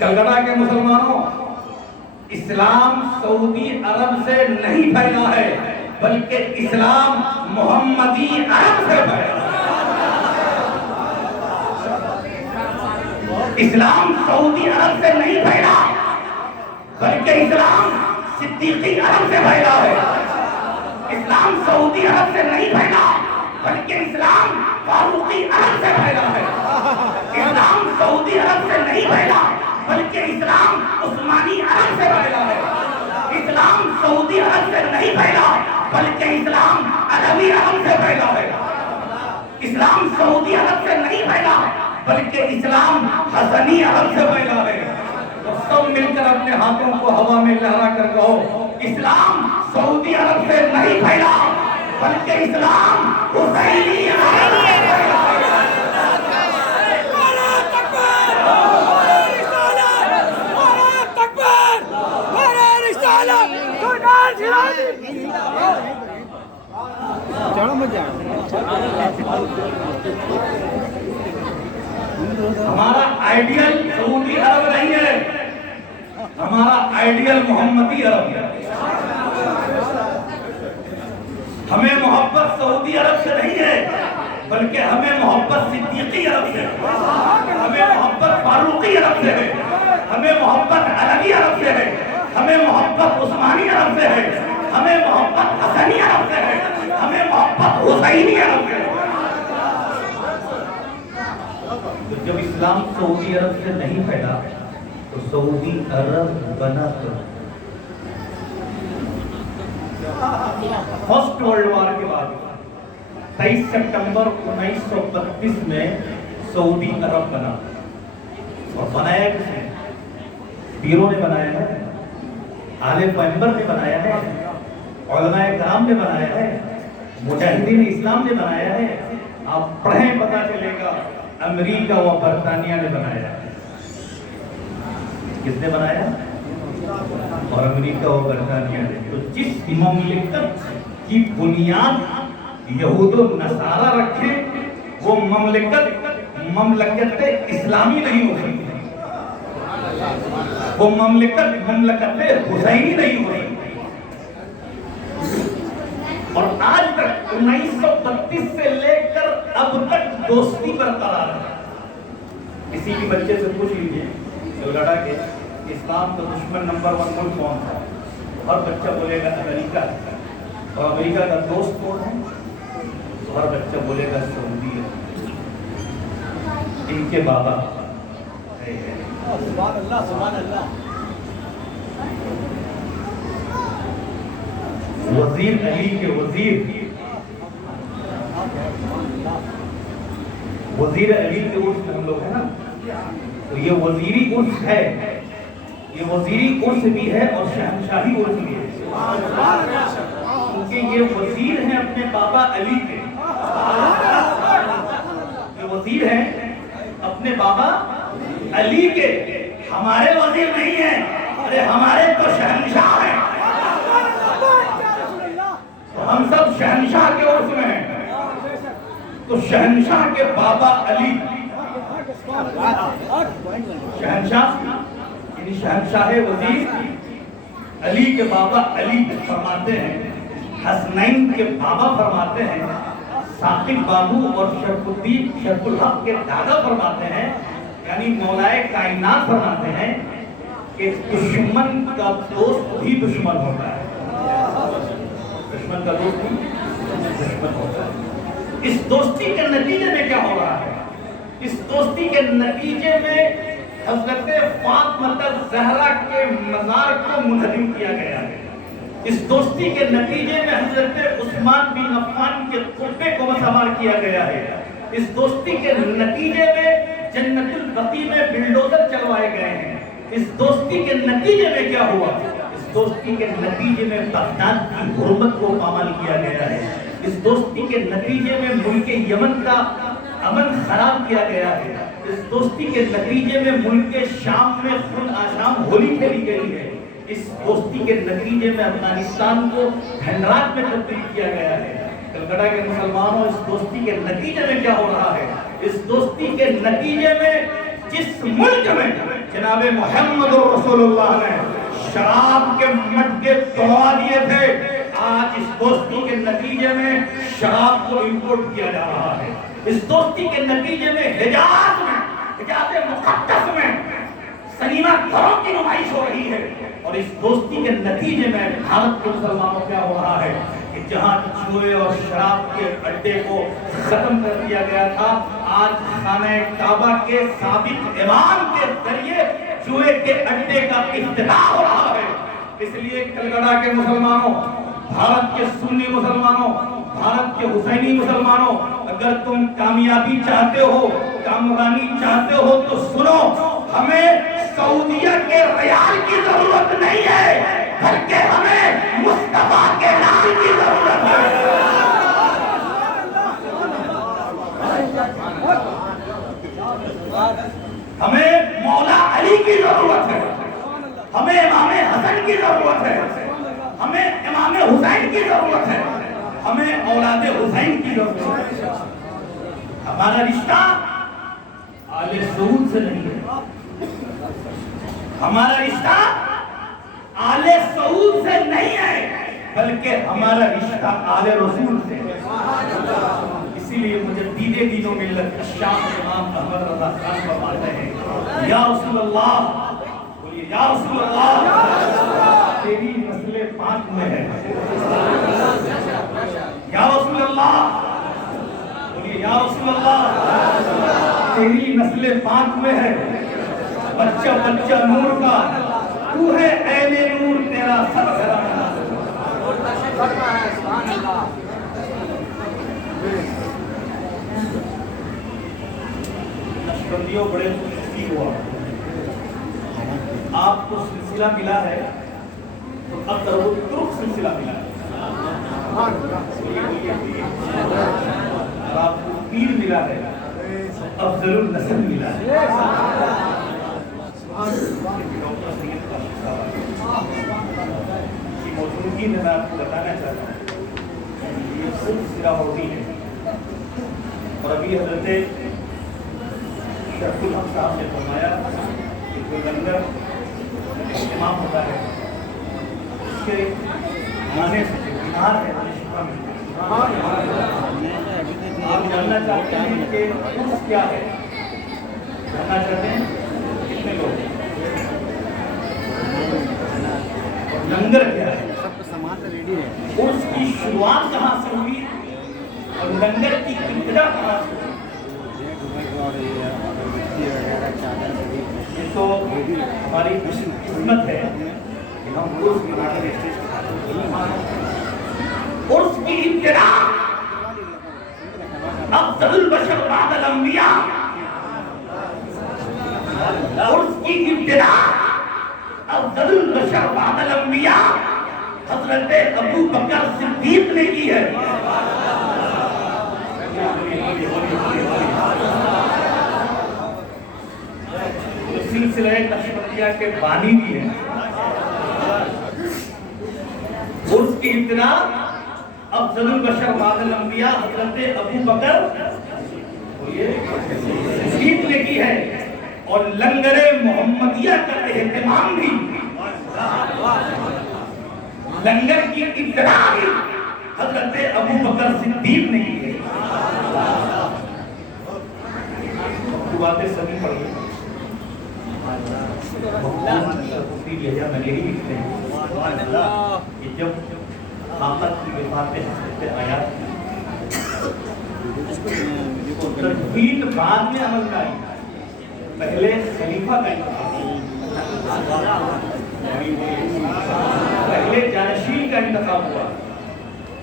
کلکتہ کے مسلمانوں، اسلام سعودی عرب سے نہیں پھیلا ہے بلکہ اسلام محمدی عرب سے پھیلا ہے۔ اسلام سعودی عرب سے نہیں پھیلا بلکہ اسلام صدیقی عرب سے پھیلا ہے۔ اسلام سعودی عرب سے نہیں پھیلا بلکہ اسلام فاروقی عرب سے پھیلا ہے۔ اسلام سعودی عرب سے نہیں پھیلا بلکہ اسلام عثمانی عرب سے پھیلا ہے۔ اسلام سعودی عرب سے نہیں پھیلا بلکہ اسلام عربی عرب سے پھیلا ہے۔ اسلام سعودی عرب سے نہیں پھیلا بلکہ اسلام حسنی عرب سے پھیلا ہے۔ تو سب مل کر اپنے ہاتھوں کو ہوا میں لہرا کر کہو، اسلام سعودی عرب سے نہیں پھیلا بلکہ اسلام حسینی عرب سے پھیلا ہے۔ ہمارا آئیڈیل سعودی عرب نہیں ہے، ہمارا آئیڈیل محمدی عرب ہے۔ ہمیں محبت سعودی عرب سے نہیں ہے بلکہ ہمیں محبت صدیقی عرب سے ہے، ہمیں محبت فاروقی عرب سے ہے، ہمیں محبت عربی عرب سے ہے، ہمیں محبت عثمانی عرب سے ہے، ہمیں محبت حسنی عرب سے ہے، ہمیں محبت حسینی عرب سے ہے۔ تو جب اسلام سعودی عرب سے نہیں پھیلا تو سعودی عرب بنا تو فرسٹ ورلڈ وار کے بعد 23 سپٹمبر 1932 میں سعودی عرب بنا، اور بنایا کس نے؟ پیروں نے بنایا ہے، آل پیغمبر نے بنایا ہے، علماء کرام نے بنایا ہے، مجاہدین اسلام نے بنایا ہے۔ آپ پڑھیں پتہ چلے گا امریکہ و برطانیہ نے بنایا ہے۔ کس نے بنایا؟ اور امریکہ و برطانیہ نے۔ تو جس مملکت کی بنیاد یہود و نصارہ رکھے وہ مملکت اسلامی نہیں ہو سکتی، وہ مملکت حسینی نہیں ہو سکتی۔ اور آج تک 1932 سے لے کر اب تک دوستی برقرار ہے۔ کسی بھی بچے سے پوچھ لیجیے کلکتہ کے اسلام کا دشمن نمبر 1 ملک کون تھا، ہر بچہ بولے گا امریکہ، اور امریکہ کا دوست کون ہے، ہر بچہ بولے گا سعودی ہے۔ ان کے بابا سبحان اللہ سبحان اللہ وزیر علی کے وزیر علی کے عرس میں ہم لوگ ہیں نا، تو یہ وزیری عرس ہے، یہ وزیری عرس بھی ہے اور شہنشاہی عرس بھی ہے، کیونکہ یہ وزیر ہیں اپنے بابا علی کے، یہ وزیر ہیں اپنے بابا علی کے، ہمارے وزیر نہیں ہیں، ارے ہمارے تو شہنشاہ ہیں، ہم سب شہنشاہ کے عرس میں ہیں۔ تو شہنشاہ کے بابا علی، شہنشاہ یعنی شہنشاہ وزیر علی کے بابا علی فرماتے ہیں، حسنین کے بابا فرماتے ہیں، ثاقب بابو اور شرف الحق کے دادا فرماتے ہیں، یعنی مولائے کائنات فرماتے ہیں کہ دشمن کا دوست بھی دشمن ہوتا ہے، دشمن کا دوست بھی دشمن ہوتا ہے۔ اس دوستی کے نتیجے میں کیا ہو رہا ہے؟ اس دوستی کے نتیجے میں حضرت فاطمہ الزہرا کے مزار کو منہدم کیا گیا ہے۔ اس دوستی کے نتیجے میں حضرت عثمان بن عفان کے قبے کو مسمار کیا گیا ہے۔ اس دوستی کے نتیجے میں جنت البقیع میں بلڈوزر چلوائے گئے ہیں۔ اس دوستی کے نتیجے میں کیا ہوا؟ اس دوستی کے نتیجے میں بغداد کی حرمت کو پامال کیا گیا ہے۔ اس دوستی کے نتیجے میں ملک یمن کا امن خراب کیا گیا ہے۔ اس دوستی کے نتیجے میں ملک شام میں خون آشام ہولی کھیلی گئی ہے۔ اس دوستی کے نتیجے میں افغانستان کو بھنڈرات میں تبدیل کیا گیا ہے۔ کلکتہ کے مسلمانوں، اس دوستی کے نتیجے میں کیا ہو رہا ہے؟ اس دوستی کے نتیجے میں جس ملک میں جناب محمد رسول اللہ نے شراب کے مٹکے توڑا دیے تھے، آج اس دوستی کے نتیجے میں شراب کو امپورٹ کیا جا رہا ہے۔ اس دوستی کے نتیجے میں حجاز مقدس میں سنیما گھروں کی نمائش ہو رہی ہے، اور اس دوستی کے نتیجے میں بھارت کے مسلمانوں کیا ہو رہا ہے کہ جہاں جوئے اور شراب کے اڈے کو ختم کر دیا گیا تھا، آج خانہ کعبہ کے سابق امام کے ذریعے جوئے کے اڈے کا افتتاح ہو رہا ہے۔ اس لیے کلکتہ کے مسلمانوں، بھارت کے سنی مسلمانوں، بھارت کے حسینی مسلمانوں، اگر تم کامیابی چاہتے ہو، کامرانی چاہتے ہو تو سنو، ہمیں سعودیہ کے ریال کی ضرورت نہیں ہے، بلکہ ہمیں مصطفیٰ کے نام کی ضرورت ہے۔ ہمیں مولا علی کی ضرورت ہے، ہمیں امام حسن کی ضرورت ہے، ہمیں امام حسین کی ضرورت ہے، ہمیں اولاد حسین کی ضرورت ہے۔ ہمارا رشتہ آل سعود سے نہیں ہے، ہمارا رشتہ آل سعود سے نہیں ہے، بلکہ ہمارا رشتہ آل رسول سے ہے۔ اسی لیے مجدد دین و ملت الشام امام احمد رضا خان فرماتے ہیں، یا رسول اللہ، بولیے یا رسول اللہ، تیری نسل پاک میں ہے، یا رسول اللہ، بولیے یا رسول اللہ، تیری نسل پاک میں ہے، بچہ بچہ نور کا، تو ہے عین نور، تیرا سب گھرانا۔ نشبندیوں بڑے خوشی ہوا، آپ کو سلسلہ ملا ہے تو اب ترک سلسلہ ملا ہے، اور آپ کو پیر ملا ہے، افضل النسل ملا ہے۔ کی موجودگی میں آپ کو بتانا چاہتا ہوں، یہ سلسلہ ہوتی ہے، اور ابھی حضرت شرف الحق صاحب نے فرمایا کہ جو لنگر اہتمام ہوتا ہے اس کے آنے سے جو کنار ہے شفا ملتا ہے۔ آپ جاننا چاہتے ہیں کہ عرس کیا ہے؟ جاننا چاہتے ہیں کتنے لوگ؟ اور لنگر کیا ہے؟ عرس کی شروعات کہاں سے ہوئی اور لنگر کی ابتدا کہاں سے ہوئی؟ یہ تو ہماری قسمت ہے کہ ہم عرس منانے کے اسٹیج پر عرس کی ابتدا افضل البشر بعد الانبیاء، عرس کی ابتدا افضل البشر بعد الانبیاء حضرت ابو بکر صدیق نے کی ہے۔ سلسلہ نقشبندیہ کے بانی بھی ہے، عرس کی ابتدا افضل البشر بعد الانبیاء حضرت ابو بکر صدیق نے کی ہے، اور لنگر محمدیہ کا اہتمام بھی، لنگر کی ابتدا بھی حضرت ابو بکر صدیق نے کی ہے۔ باتیں سبھی پڑھی کہ جب آقا کی وفات حضرت آیا تو تجدید بعد میں عمل میں آئی، پہلے خلیفہ کا انتخاب، پہلے جانشین کا انتخاب ہوا،